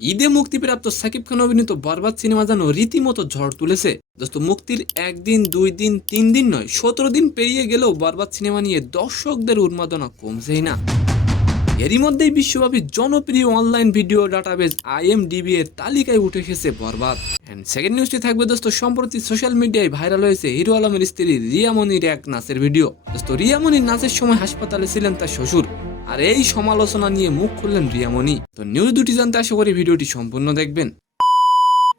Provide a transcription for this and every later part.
ঈদে মুক্তিপ্রাপ্ত সাকিব খান অভিনীত বরবাদ সিনেমা যেন রীতিমতো ঝড় তুলেছে। দোস্ত, মুক্তির একদিন, 2 দিন, 3 দিন নয়, 17 দিন পেরিয়ে গেলেও বরবাদ সিনেমা নিয়ে দর্শকদের উন্মাদনা কমছেই না। এরই মধ্যেই বিশ্বব্যাপী জনপ্রিয় অনলাইন ভিডিও ডাটাবেজ IMDb এর তালিকায় উঠে এসেছে বরবাদ। এন্ড সেকেন্ড নিউজটি থাকবে দোস্ত, সম্প্রতি সোশ্যাল মিডিয়ায় ভাইরাল হয়েছে হিরো আলমের স্ত্রী রিয়া মনির এক নাচের ভিডিও। দোস্ত, রিয়া মনির নাচের সময় হাসপাতালে ছিলেন তার শ্বশুর, আর এই সমালোচনা নিয়ে মুখ খুললেন রিয়া মনি। তো নিউজ দুটি জানতে আশা করি ভিডিওটি সম্পূর্ণ দেখবেন।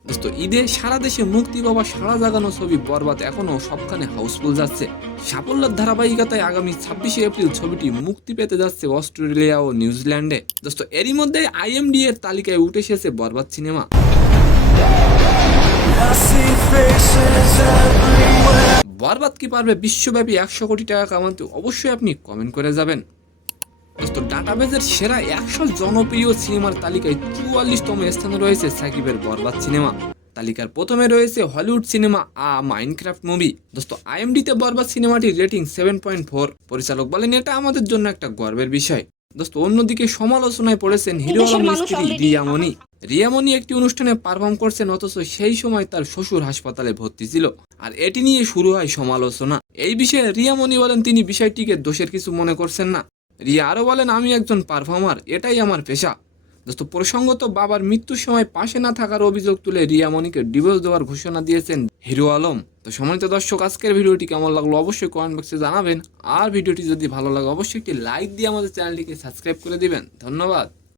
দোস্ত, ঈদে সারা দেশে মুক্তি পাওয়া সারা জাগানো ছবি বরবাদ এখনো সবখানে হাউসফুল যাচ্ছে। সাফল্যের ধারাবাহিকতায় আগামী 26শে এপ্রিল ছবিটি মুক্তি পেতে যাচ্ছে অস্ট্রেলিয়া ও নিউজিল্যান্ডে। দোস্ত, এরই মধ্যে IMDb এর তালিকায় উঠে এসেছে বরবাদ সিনেমা। বরবাদ কি পারবে বিশ্বব্যাপী 100 কোটি টাকা কামাতে? অবশ্যই আপনি কমেন্ট করে যাবেন। দোস্ত, ডাটাবেজের সেরা 100 জনপ্রিয় সিনেমার তালিকায় 44তম স্থানে রয়েছে সাকিবের বরবাদ সিনেমা। তালিকার প্রথমে রয়েছে হলিউড সিনেমা মাইনক্রাফট মুভি। দোস্ত, IMDb তে বরবাদ সিনেমাটির রেটিং 7.4। পরিচালক বলেন, এটা আমাদের জন্য একটা গর্বের বিষয়। দোস্ত, অন্যদিকে সমালোচনায় পড়েছেন হিরো আলমের স্ত্রী রিয়া মনি। রিয়া মনি একটি অনুষ্ঠানে পারফর্ম করছেন, অথচ সেই সময় তার শ্বশুর হাসপাতালে ভর্তি ছিল, আর এটি নিয়ে শুরু হয় সমালোচনা। এই বিষয়ে রিয়া মনি বলেন তিনি বিষয়টিকে দোষের কিছু মনে করছেন না। রিয়া আরও বলেন, আমি একজন পারফর্মার, এটাই আমার পেশা। দোস্ত, প্রসঙ্গত বাবার মৃত্যুর সময় পাশে না থাকার অভিযোগ তুলে রিয়া মনিকে ডিভোর্স দেওয়ার ঘোষণা দিয়েছেন হিরো আলম। তো সম্মানিত দর্শক, আজকের ভিডিওটি কেমন লাগলো অবশ্যই কমেন্ট বক্সে জানাবেন। আর ভিডিওটি যদি ভালো লাগে অবশ্যই একটি লাইক দিয়ে আমাদের চ্যানেলটিকে সাবস্ক্রাইব করে দিবেন। ধন্যবাদ।